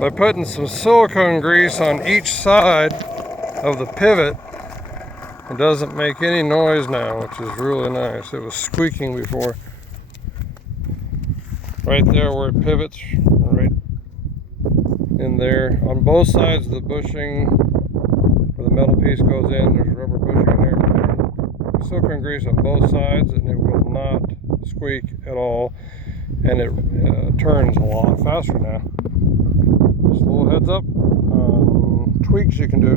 by putting some silicone grease on each side of the pivot. It doesn't make any noise now, which is really nice. It was squeaking before. Right there where it pivots, right in there. On both sides of the bushing, where the metal piece goes in, there's rubber bushing in there. Silicone grease on both sides, and it will not squeak at all. And it turns a lot faster now. Just a little heads up on tweaks you can do.